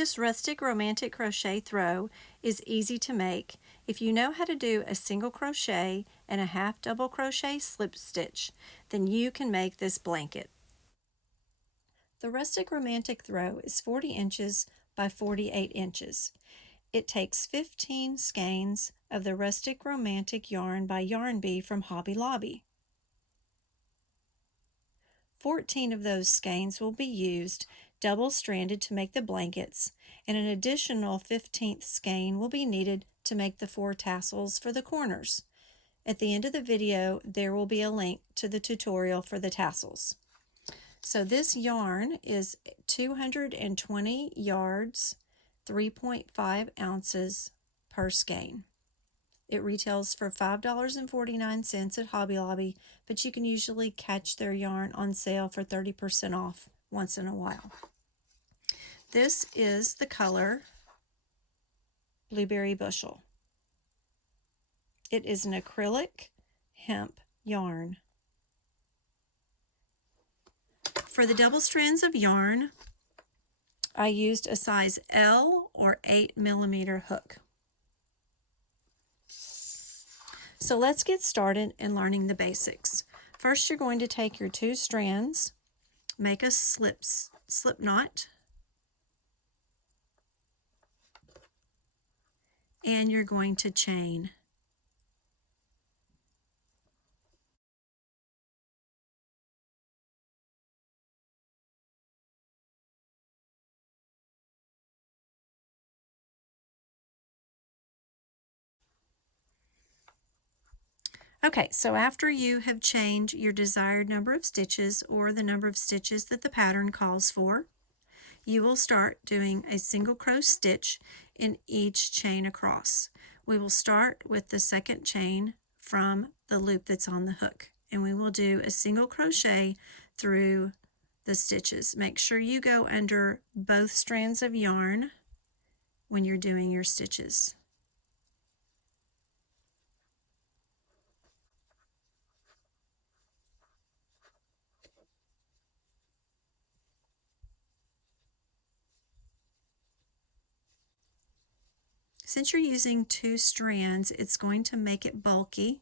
This rustic romantic crochet throw is easy to make if you know how to do a single crochet and a half double crochet slip stitch. Then you can make this blanket. The rustic romantic throw is 40 inches by 48 inches. It takes 15 skeins of the Rustic Romantic Yarn by Yarn Bee from Hobby Lobby. 14 of those skeins will be used double-stranded to make the blankets, and an additional 15th skein will be needed to make the 4 tassels for the corners. At the end of the video, there will be a link to the tutorial for the tassels. So this yarn is 220 yards, 3.5 ounces per skein. It retails for $5.49 at Hobby Lobby, but you can usually catch their yarn on sale for 30% off once in a while. This is the color Blueberry Bushel. It is an acrylic hemp yarn. For the double strands of yarn, I used a size L or 8mm hook. So let's get started in learning the basics. First, you're going to take your 2 strands, make a slip knot, and you're going to chain. Okay, so after you have chained your desired number of stitches or the number of stitches that the pattern calls for, you will start doing a single crochet stitch in each chain across. We will start with the second chain from the loop that's on the hook, and we will do a single crochet through the stitches. Make sure you go under both strands of yarn when you're doing your stitches. Since you're using 2 strands, it's going to make it bulky,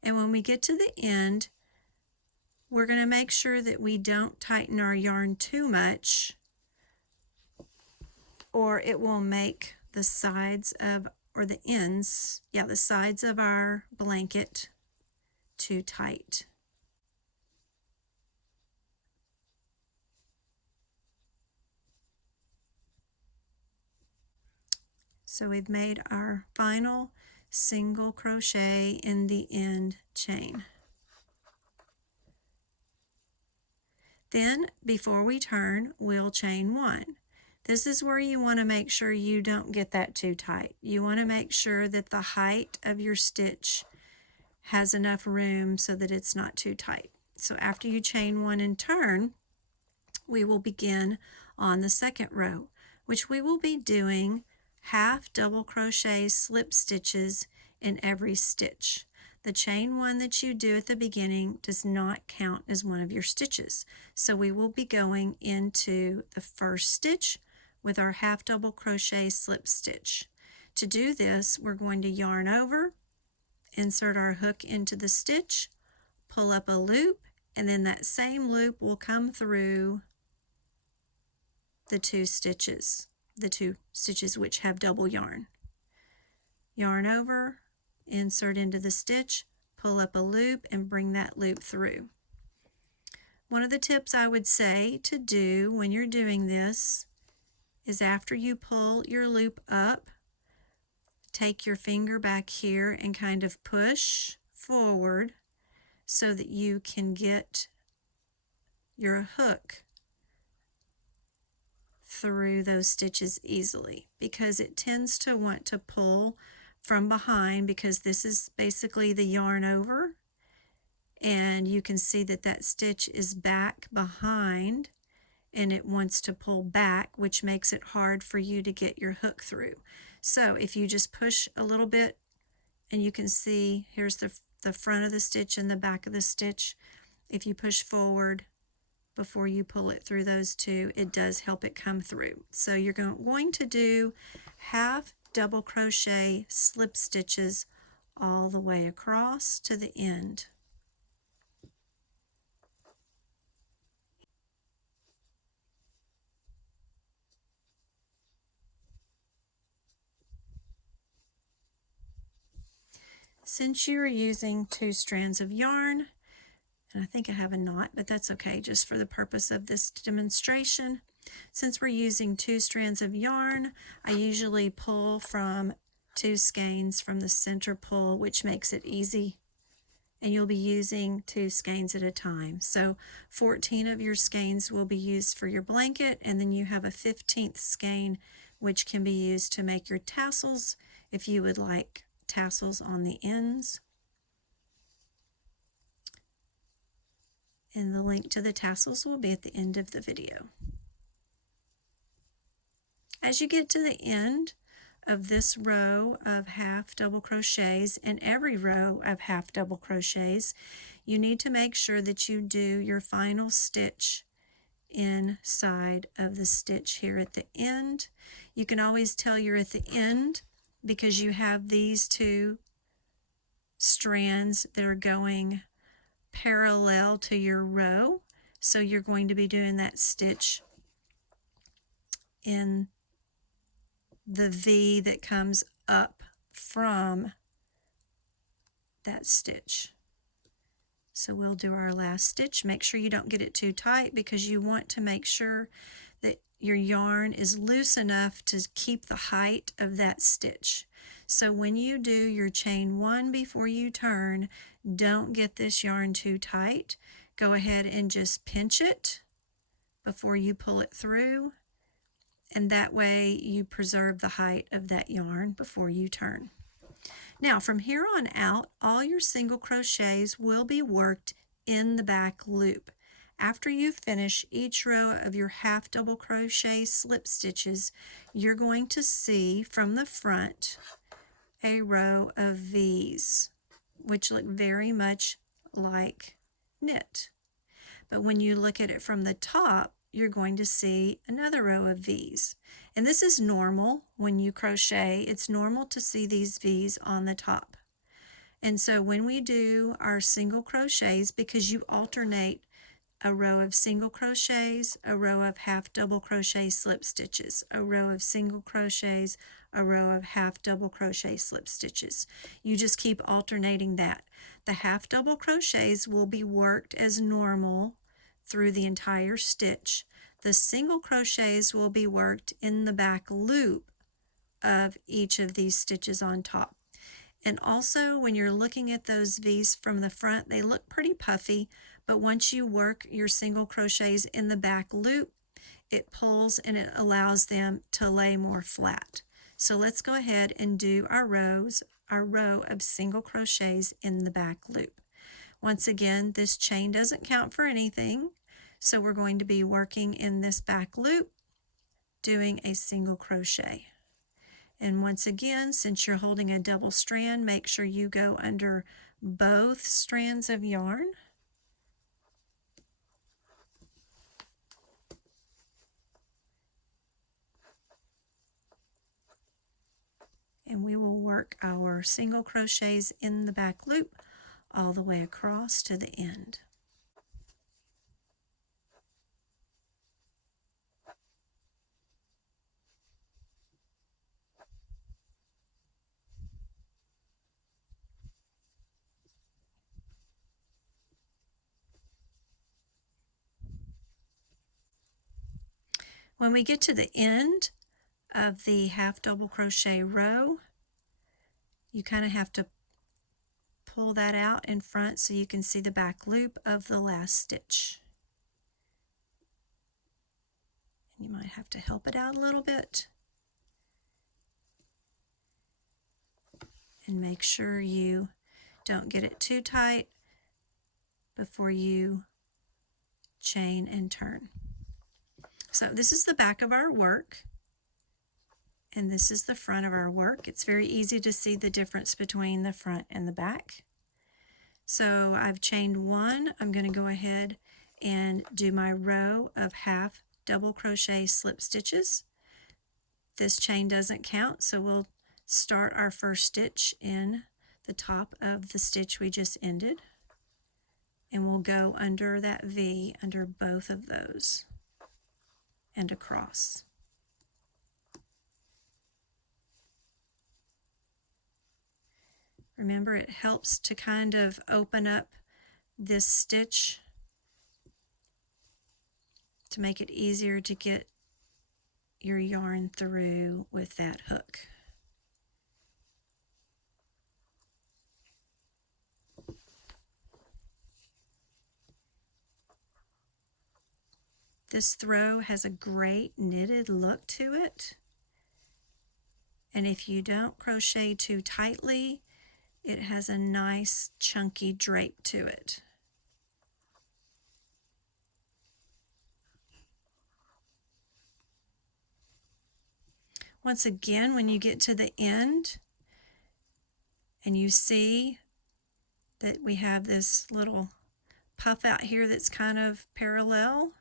and when we get to the end, we're going to make sure that we don't tighten our yarn too much, or it will make the sides of, or the ends, the sides of our blanket too tight. So we've made our final single crochet in the end chain. Then, before we turn, we'll chain 1. This is where you want to make sure you don't get that too tight. You want to make sure that the height of your stitch has enough room so that it's not too tight. So after you chain 1 and turn, we will begin on the second row, which we will be doing half double crochet slip stitches in every stitch. The chain 1 that you do at the beginning does not count as one of your stitches. So we will be going into the first stitch with our half double crochet slip stitch. To do this, we're going to yarn over, insert our hook into the stitch, pull up a loop, and then that same loop will come through the 2 stitches which have double yarn. Yarn over, insert into the stitch, pull up a loop, and bring that loop through. One of the tips I would say to do when you're doing this is after you pull your loop up, take your finger back here and kind of push forward so that you can get your hook through those stitches easily, because it tends to want to pull from behind, because this is basically the yarn over, and you can see that that stitch is back behind and it wants to pull back, which makes it hard for you to get your hook through. So if you just push a little bit, and you can see here's the front of the stitch and the back of the stitch. If you push forward, before you pull it through those two, it does help it come through. So you're going to do half double crochet slip stitches all the way across to the end. Since you are using 2 strands of yarn, and I think I have a knot, but that's okay just for the purpose of this demonstration. Since we're using 2 strands of yarn, I usually pull from 2 skeins from the center pull, which makes it easy. And you'll be using 2 skeins at a time. So 14 of your skeins will be used for your blanket, and then you have a 15th skein which can be used to make your tassels if you would like tassels on the ends. And the link to the tassels will be at the end of the video. As you get to the end of this row of half double crochets and every row of half double crochets, you need to make sure that you do your final stitch inside of the stitch here at the end. You can always tell you're at the end because you have these 2 strands that are going parallel to your row. So you're going to be doing that stitch in the V that comes up from that stitch. So we'll do our last stitch. Make sure you don't get it too tight because you want to make sure that your yarn is loose enough to keep the height of that stitch. So when you do your chain 1 before you turn, don't get this yarn too tight. Go ahead and just pinch it before you pull it through, and that way you preserve the height of that yarn before you turn. Now from here on out, all your single crochets will be worked in the back loop. After you finish each row of your half double crochet slip stitches, you're going to see from the front a row of V's, which look very much like knit. But when you look at it from the top, you're going to see another row of V's. And this is normal when you crochet. It's normal to see these V's on the top. And so when we do our single crochets, because you alternate a row of single crochets, a row of half double crochet slip stitches, a row of single crochets, a row of half double crochet slip stitches. You just keep alternating that. The half double crochets will be worked as normal through the entire stitch. The single crochets will be worked in the back loop of each of these stitches on top. And also when you're looking at those V's from the front, they look pretty puffy, but once you work your single crochets in the back loop, it pulls and it allows them to lay more flat. So let's go ahead and do our row of single crochets in the back loop. Once again, this chain doesn't count for anything, so we're going to be working in this back loop, doing a single crochet. And once again, since you're holding a double strand, make sure you go under both strands of yarn. And we will work our single crochets in the back loop all the way across to the end. When we get to the end of the half double crochet row, you kind of have to pull that out in front so you can see the back loop of the last stitch. And you might have to help it out a little bit. And make sure you don't get it too tight before you chain and turn. So this is the back of our work, and this is the front of our work. It's very easy to see the difference between the front and the back. So I've chained 1. I'm going to go ahead and do my row of half double crochet slip stitches. This chain doesn't count, so we'll start our first stitch in the top of the stitch we just ended, and we'll go under that V under both of those and across. Remember, it helps to kind of open up this stitch to make it easier to get your yarn through with that hook. This throw has a great knitted look to it, and if you don't crochet too tightly, it has a nice chunky drape to it. Once again, when you get to the end and you see that we have this little puff out here that's kind of parallel,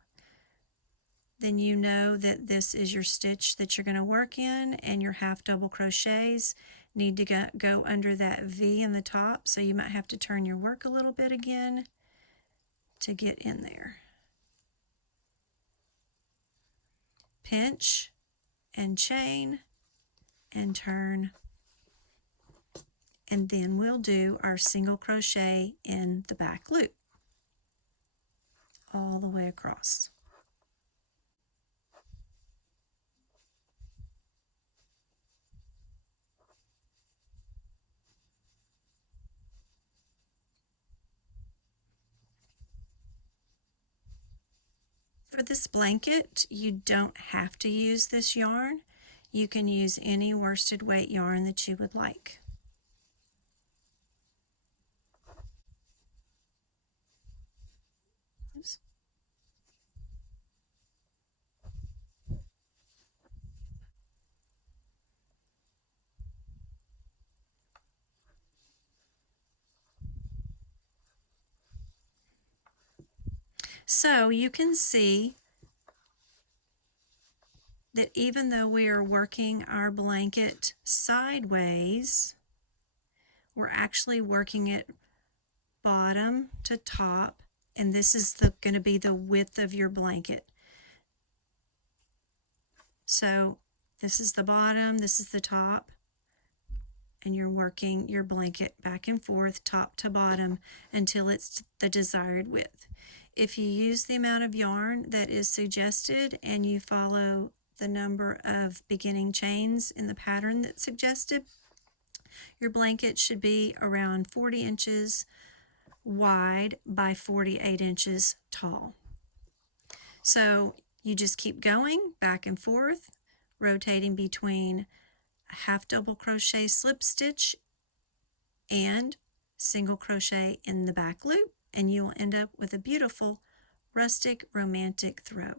then you know that this is your stitch that you're going to work in, and your half double crochets need to go under that V in the top, so you might have to turn your work a little bit again to get in there. Pinch and chain and turn, and then we'll do our single crochet in the back loop all the way across. For this blanket, you don't have to use this yarn. You can use any worsted weight yarn that you would like. Oops. So you can see that even though we are working our blanket sideways, we're actually working it bottom to top, and this is going to be the width of your blanket. So this is the bottom, this is the top, and you're working your blanket back and forth, top to bottom, until it's the desired width. If you use the amount of yarn that is suggested and you follow the number of beginning chains in the pattern that's suggested, your blanket should be around 40 inches wide by 48 inches tall. So you just keep going back and forth, rotating between a half double crochet slip stitch and single crochet in the back loop, and you will end up with a beautiful rustic romantic throw.